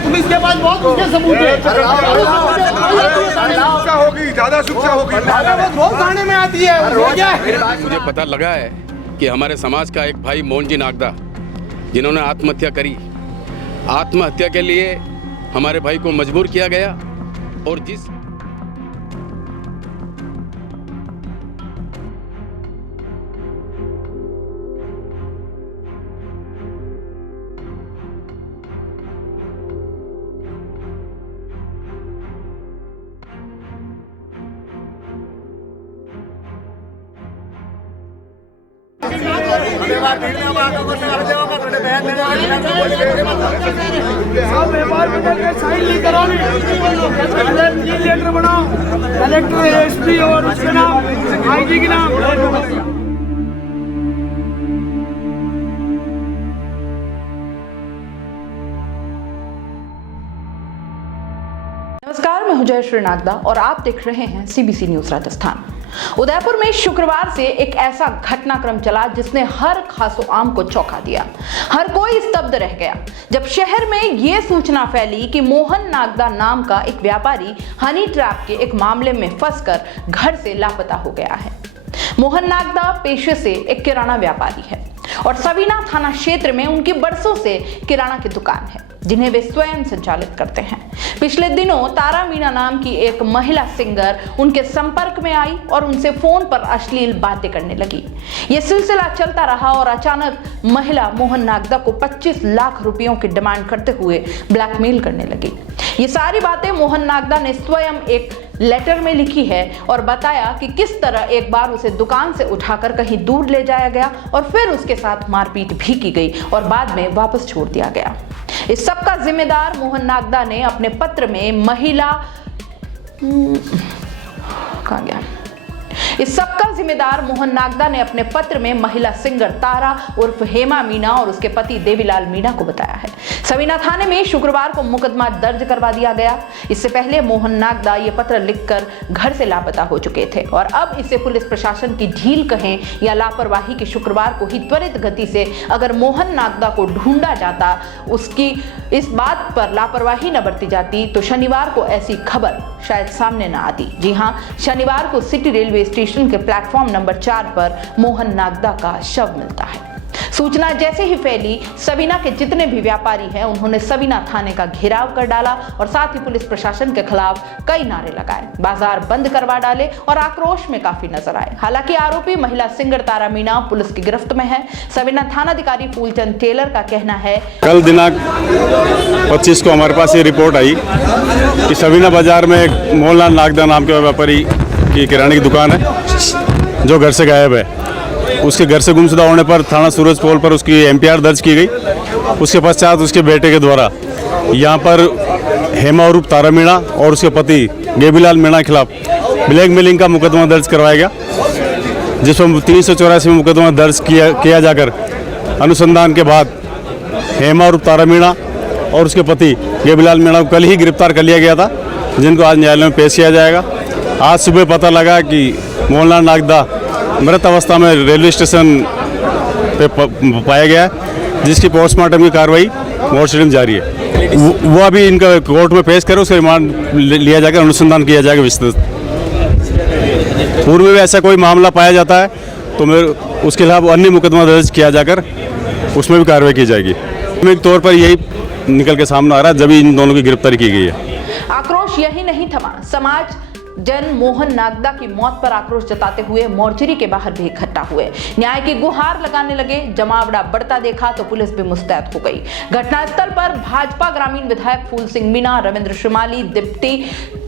Police के पास बहुत उसके सबूत है। होगी ज्यादा शिक्षा होगी, बहुत थाने में आती है। मुझे पता लगा है कि हमारे समाज का एक भाई मोहन जी नागदा, जिन्होंने आत्महत्या करी, आत्महत्या के लिए हमारे भाई को मजबूर किया गया और जिस लेटर बनाओ, कलेक्टर, एसपी और उसके नाम, आईजी के नाम। नमस्कार, मैं हूं जयश्री नागदा और आप देख रहे हैं सीबीसी न्यूज राजस्थान। उदयपुर में शुक्रवार से एक ऐसा घटनाक्रम चला जिसने हर खासो आम को चौंका दिया। हर कोई स्तब्ध रह गया जब शहर में यह सूचना फैली कि मोहन नागदा नाम का एक व्यापारी हनी ट्रैप के एक मामले में फंसकर घर से लापता हो गया है। मोहन नागदा पेशे से एक किराना व्यापारी है और सवीना थाना क्षेत्र में उनकी बरसों से किराना की दुकान है, जिन्हें वे स्वयं संचालित करते हैं। पिछले दिनों तारा मीणा नाम की एक महिला सिंगर उनके संपर्क में आई और उनसे फोन पर अश्लील बातें करने लगी। यह सिलसिला चलता रहा और अचानक महिला मोहन नागदा को 25 लाख रुपयों की डिमांड करते हुए ब्लैकमेल करने लगी। ये सारी बातें मोहन नागदा ने स्वयं एक लेटर में लिखी है और बताया कि किस तरह एक बार उसे दुकान से उठाकर कहीं दूर ले जाया गया और फिर उसके साथ मारपीट भी की गई और बाद में वापस छोड़ दिया गया। इस सब का जिम्मेदार मोहन नागदा ने अपने पत्र में महिला इस सब का जिम्मेदार मोहन नागदा ने अपने पत्र में महिला सिंगर तारा उर्फ हेमा मीणा और उसके पति देवीलाल मीणा को बताया है। सवीना थाने में शुक्रवार को मुकदमा दर्ज करवा दिया गया। इससे पहले मोहन नागदा ये पत्र लिखकर घर से लापता हो चुके थे और अब इसे पुलिस प्रशासन की ढील कहें या लापरवाही की शुक्रवार को ही त्वरित गति से अगर मोहन नागदा को ढूंढा जाता, उसकी इस बात पर लापरवाही न बरती जाती तो शनिवार को ऐसी खबर शायद सामने न आती। जी हां, शनिवार को सिटी रेलवे स्टेशन के प्लेटफॉर्म नंबर 4 पर मोहन नागदा का शव मिलता है। सूचना जैसे ही फैली, सवीना के जितने भी व्यापारी हैं उन्होंने सवीना थाने का घेराव कर डाला और साथ ही पुलिस प्रशासन के खिलाफ कई नारे लगाए, बाजार बंद करवा डाले और आक्रोश में काफी नजर आए। हालांकि आरोपी महिला सिंगर तारा मीणा पुलिस की गिरफ्त में है। सवीना थानाधिकारी फूलचंद टेलर का कहना है, कल दिनांक 25 को हमारे पास ये रिपोर्ट आई कि सवीना बाजार में एक मोहनलाल नागदा नाम के व्यापारी की किराने की दुकान है जो घर से गायब है। उसके घर से गुमशुदा होने पर थाना सूरज पोल पर उसकी एमपीआर दर्ज की गई। उसके पश्चात उसके बेटे के द्वारा यहाँ पर हेमा उर्फ तारा मीणा और उसके पति देवीलाल मीणा के खिलाफ ब्लैकमेलिंग का मुकदमा दर्ज करवाया गया, जिसमें 384 में मुकदमा दर्ज किया जाकर अनुसंधान के बाद हेमा उर्फ तारा मीणा और उसके पति देवीलाल मीणा को कल ही गिरफ्तार कर लिया गया था, जिनको आज न्यायालय में पेश किया जाएगा। आज सुबह पता लगा कि मोहनलाल नागदा मृत अवस्था में रेलवे स्टेशन पे पाया गया है, जिसकी पोस्टमार्टम की कार्रवाई मोर्चरी में जारी है। वो अभी इनका कोर्ट में पेश कर उसका रिमांड लिया जाकर अनुसंधान किया जाएगा विस्तृत। पूर्व में ऐसा कोई मामला पाया जाता है तो उसके खिलाफ अन्य मुकदमा दर्ज किया जाकर उसमें भी कार्रवाई की जाएगी। प्राथमिक तौर पर यही निकल के सामने आ रहा है जब इन दोनों की गिरफ्तारी की गई है। आक्रोश यही नहीं थमा, समाज जन मोहन नागदा की मौत पर आक्रोश जताते हुए मोर्चरी के बाहर भी इकट्ठा हुए, न्याय की गुहार लगाने लगे। जमावड़ा बढ़ता देखा तो पुलिस भी मुस्तैद हो गई। घटनास्थल पर भाजपा ग्रामीण विधायक फूल सिंह मीणा, रविंद्र श्रीमाली,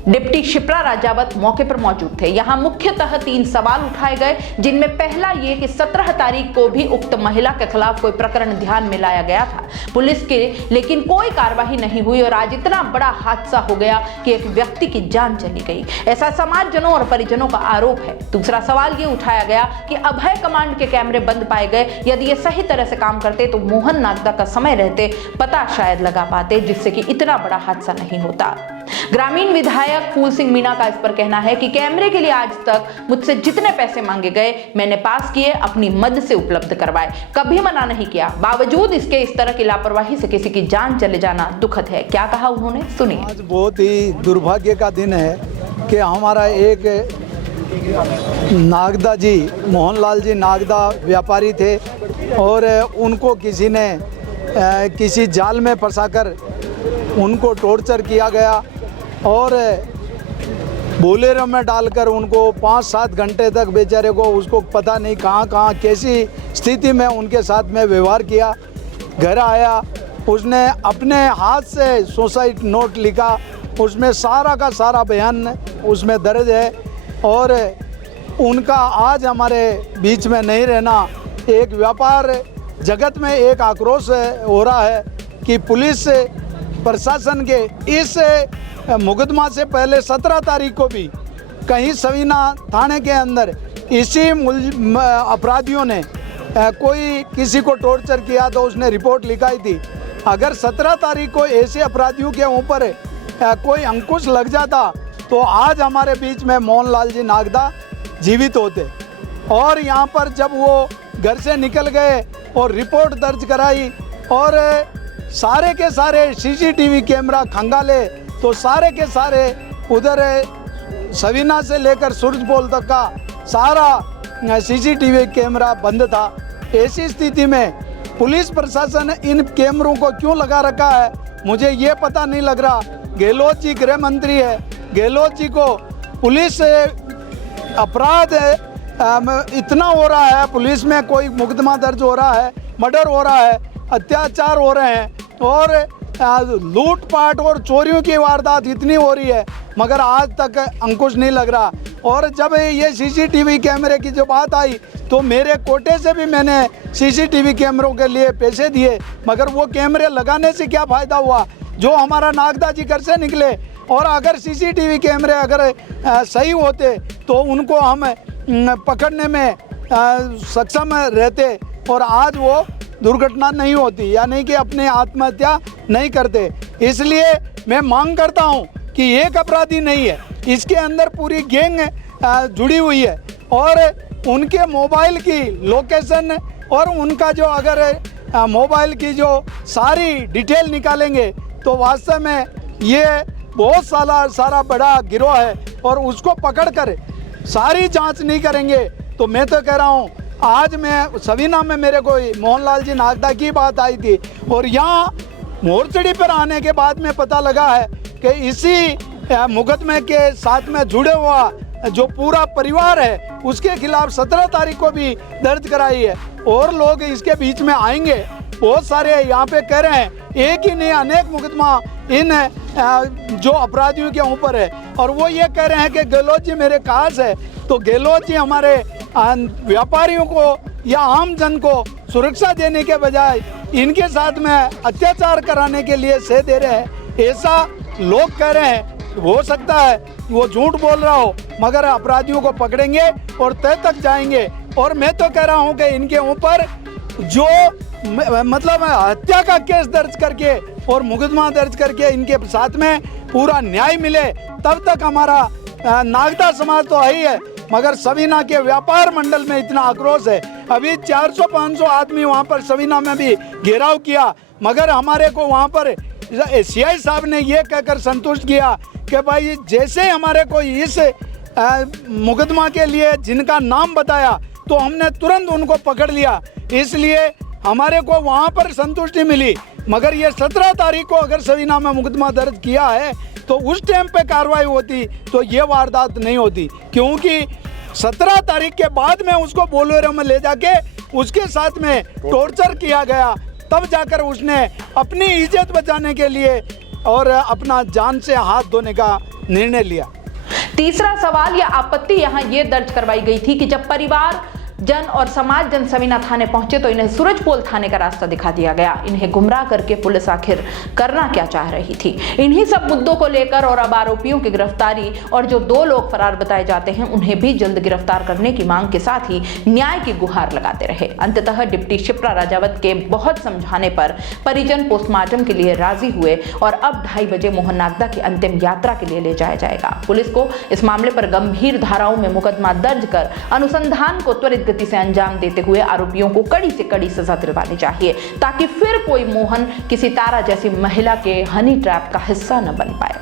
डिप्टी शिप्रा राजावत मौके पर मौजूद थे। यहां मुख्यतः 3 सवाल उठाए गए, जिनमें पहला ये कि 17 तारीख को भी उक्त महिला के खिलाफ कोई प्रकरण ध्यान में लाया गया था पुलिस के, लेकिन कोई कार्रवाई नहीं हुई और आज इतना बड़ा हादसा हो गया कि एक व्यक्ति की जान चली गई, ऐसा समाजजनों और परिजनों का आरोप है। दूसरा सवाल ये उठाया गया कि अभय कमांड के कैमरे बंद पाए गए। यदि ये सही तरह से काम करते तो मोहन नागदा का समय रहते पता शायद लगा पाते, जिससे कि इतना बड़ा हादसा नहीं होता। ग्रामीण विधायक फूल सिंह मीणा का इस पर कहना है कि कैमरे के लिए आज तक मुझसे जितने पैसे मांगे गए मैंने पास किए, अपनी मद से उपलब्ध करवाए, कभी मना नहीं किया। बावजूद इसके इस तरह की लापरवाही से किसी की जान चले जाना दुखद है। क्या कहा उन्होंने, सुनिए। आज बहुत ही दुर्भाग्य का दिन है कि हमारा एक नागदा जी, मोहनलाल जी नागदा व्यापारी थे और उनको किसी ने किसी जाल में फंसाकर उनको टॉर्चर किया गया और बोलेरो में डालकर उनको 5-7 घंटे तक बेचारे को, उसको पता नहीं कहाँ कैसी स्थिति में उनके साथ में व्यवहार किया। घर आया, उसने अपने हाथ से सुसाइड नोट लिखा, उसमें सारा का सारा बयान उसमें दर्ज है और उनका आज हमारे बीच में नहीं रहना, एक व्यापार जगत में एक आक्रोश हो रहा है कि पुलिस प्रशासन के इस मुकदमा से पहले 17 तारीख को भी कहीं सवीना थाने के अंदर इसी अपराधियों ने कोई किसी को टॉर्चर किया तो उसने रिपोर्ट लिखाई थी। अगर 17 तारीख को ऐसे अपराधियों के ऊपर कोई अंकुश लग जाता तो आज हमारे बीच में मोहनलाल जी नागदा जीवित होते। और यहाँ पर जब वो घर से निकल गए और रिपोर्ट दर्ज कराई और सारे के सारे सीसीटीवी कैमरा खंगाले तो सारे के सारे उधर सवीना से लेकर सूरजपोल तक का सारा सीसीटीवी कैमरा बंद था। ऐसी स्थिति में पुलिस प्रशासन इन कैमरों को क्यों लगा रखा है मुझे ये पता नहीं लग रहा। गहलोत जी गृह मंत्री है, गहलोत जी को पुलिस अपराध इतना हो रहा है, पुलिस में कोई मुकदमा दर्ज हो रहा है, मर्डर हो रहा है, अत्याचार हो रहे हैं और लूटपाट और चोरियों की वारदात इतनी हो रही है मगर आज तक अंकुश नहीं लग रहा। और जब ये सीसीटीवी कैमरे की जो बात आई तो मेरे कोटे से भी मैंने सीसीटीवी कैमरों के लिए पैसे दिए मगर वो कैमरे लगाने से क्या फ़ायदा हुआ। जो हमारा नागदा जी घर से निकले और अगर सीसीटीवी कैमरे अगर सही होते तो उनको हम पकड़ने में सक्षम रहते और आज वो दुर्घटना नहीं होती, यानी कि अपने आत्महत्या नहीं करते। इसलिए मैं मांग करता हूं कि एक अपराधी नहीं है, इसके अंदर पूरी गैंग जुड़ी हुई है और उनके मोबाइल की लोकेशन और उनका जो अगर मोबाइल की जो सारी डिटेल निकालेंगे तो वास्तव में ये बहुत सारा बड़ा गिरोह है और उसको पकड़कर सारी जांच नहीं करेंगे तो मैं तो कह रहा हूँ। आज मैं सवीना में मेरे को मोहनलाल जी नागदा की बात आई थी और यहाँ मोरचड़ी पर आने के बाद में पता लगा है कि इसी मुकदमे के साथ में जुड़े हुआ जो पूरा परिवार है उसके खिलाफ 17 तारीख को भी दर्ज कराई है और लोग इसके बीच में आएंगे। बहुत सारे यहाँ पे कह रहे हैं एक ही नहीं अनेक मुकदमा इन जो अपराधियों के ऊपर है और वो ये कह रहे हैं कि गहलोत जी मेरे खास है। तो गहलोत जी हमारे व्यापारियों को या आम जन को सुरक्षा देने के बजाय इनके साथ में अत्याचार कराने के लिए सह दे रहे हैं, ऐसा लोग कह रहे हैं। हो सकता है वो झूठ बोल रहा हो मगर अपराधियों को पकड़ेंगे और तय तक जाएंगे। और मैं तो कह रहा हूँ कि इनके ऊपर जो मतलब हत्या का केस दर्ज करके और मुकदमा दर्ज करके इनके साथ में पूरा न्याय मिले तब तक हमारा नागदा समाज तो है ही है मगर सवीना के व्यापार मंडल में इतना आक्रोश है। अभी 400-500 आदमी वहाँ पर सवीना में भी घेराव किया मगर हमारे को वहाँ पर सीआई साहब ने ये कहकर संतुष्ट किया कि भाई जैसे हमारे को इस मुकदमा के लिए जिनका नाम बताया तो हमने तुरंत उनको पकड़ लिया, इसलिए हमारे को वहाँ पर संतुष्टि मिली। मगर ये 17 तारीख को अगर सवीना में मुकदमा दर्ज किया है तो उस टाइम पे कार्रवाई होती तो ये वारदात नहीं होती, क्योंकि 17 तारीख के बाद में उसको बोलेरो में ले जाके उसके साथ में टॉर्चर किया गया, तब जाकर उसने अपनी इज्जत बचाने के लिए और अपना जान से हाथ धोने का निर्णय लिया। तीसरा सवाल या आपत्ति यहाँ ये दर्ज करवाई गई थी कि जब परिवार जन और समाज जन सवीना थाने पहुंचे तो इन्हें सूरजपोल थाने का रास्ता दिखा दिया गया। इन्हें गुमराह करके पुलिस आखिर करना क्या चाह रही थी? इन्हीं सब मुद्दों को लेकर और अब आरोपियों की गिरफ्तारी और जो 2 लोग फरार बताए जाते हैं उन्हें भी जल्द गिरफ्तार करने की मांग के साथ ही न्याय की गुहार लगाते रहे। अंततः डिप्टी शिप्रा राजावत के बहुत समझाने पर परिजन पोस्टमार्टम के लिए राजी हुए और अब 2:30 बजे मोहन नागदा की अंतिम यात्रा के लिए ले जाया जाएगा। पुलिस को इस मामले पर गंभीर धाराओं में मुकदमा दर्ज कर अनुसंधान को त्वरित गति से अंजाम देते हुए आरोपियों को कड़ी से कड़ी सजा दिलवानी चाहिए ताकि फिर कोई मोहन किसी तारा जैसी महिला के हनी ट्रैप का हिस्सा न बन पाए।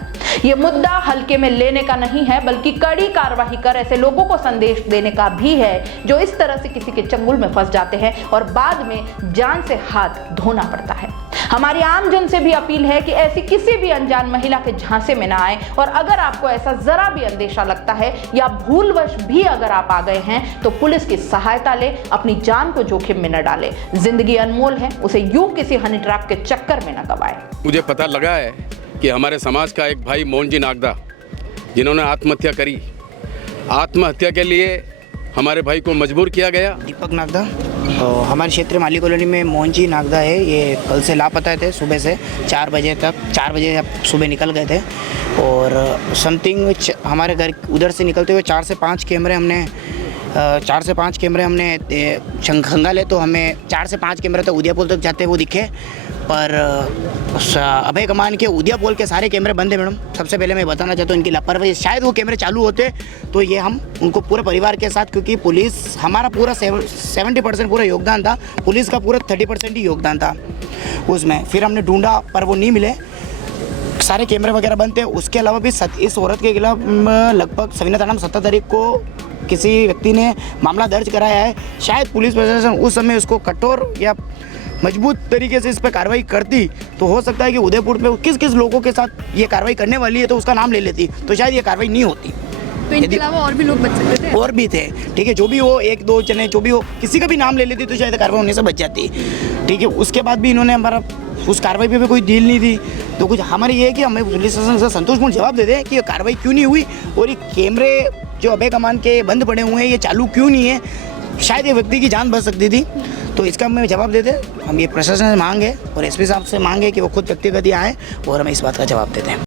यह मुद्दा हल्के में लेने का नहीं है बल्कि कड़ी कार्रवाई कर ऐसे लोगों को संदेश देने का भी है जो इस तरह से किसी के चंगुल में फंस जाते हैं और बाद में जान से हाथ धोना पड़ता है। हमारी आम जन से भी अपील है कि ऐसी किसी भी अनजान महिला के झांसे में ना आए और अगर आपको ऐसा जरा भी अंदेशा लगता है या भूलवश भी अगर आप आ गए हैं तो पुलिस की सहायता ले, अपनी जान को जोखिम में न डाले। जिंदगी अनमोल है, उसे यूं किसी हनी ट्रैप के चक्कर में न गवाए। मुझे पता लगा है कि हमारे समाज का एक भाई मोहन जी नागदा जिन्होंने आत्महत्या करी, आत्महत्या के लिए हमारे भाई को मजबूर किया गया। दीपक नागदा हमारे क्षेत्र माली कॉलोनी में मोहन जी नागदा है। ये कल से लापता थे, सुबह से 4 बजे सुबह निकल गए थे और समथिंग हमारे घर उधर से निकलते हुए 4 से 5 कैमरे हमने खंगाले तो हमें 4 से 5 कैमरे तो उदयपुर तक जाते वो दिखे, पर अभय कमान के उदयपुर के सारे कैमरे बंद है मैडम। सबसे पहले मैं बताना चाहता हूँ इनकी लापरवाही, शायद वो कैमरे चालू होते तो ये हम उनको पूरे परिवार के साथ, क्योंकि पुलिस हमारा पूरा 70% पूरा योगदान था, पुलिस का पूरा 30% ही योगदान था उसमें। फिर हमने ढूंढा पर वो नहीं मिले, सारे कैमरे वगैरह बंद थे। उसके अलावा भी इस औरत के खिलाफ लगभग सवीना थाना में 17 तारीख को किसी व्यक्ति ने मामला दर्ज कराया है। शायद पुलिस प्रशासन उस समय उसको कठोर या मजबूत तरीके से इस पर कार्रवाई करती तो हो सकता है कि उदयपुर में किस किस लोगों के साथ ये कार्रवाई करने वाली है तो उसका नाम ले लेती तो शायद ये कार्रवाई नहीं होती। तो इनके अलावा और भी लोग बच सकते थे, और भी थे, ठीक है, जो भी हो 1-2 जने जो भी हो किसी का भी नाम ले लेती तो शायद कार्रवाई होने से बच जाती, ठीक है। उसके बाद भी इन्होंने हमारा उस कार्रवाई पे भी कोई डील नहीं दी तो कुछ हमारी ये है कि हमें पुलिस प्रशासन से संतोषपूर्ण जवाब दे दें कि ये कार्रवाई क्यों नहीं हुई और ये कैमरे जो अभय कमान के बंद पड़े हुए हैं ये चालू क्यों नहीं है। शायद ये व्यक्ति की जान बच सकती थी तो इसका हमें जवाब दे दें। हम ये प्रशासन से मांग है और एसपी साहब से मांग है कि वो खुद व्यक्तिगत आए और हमें इस बात का जवाब देते हैं।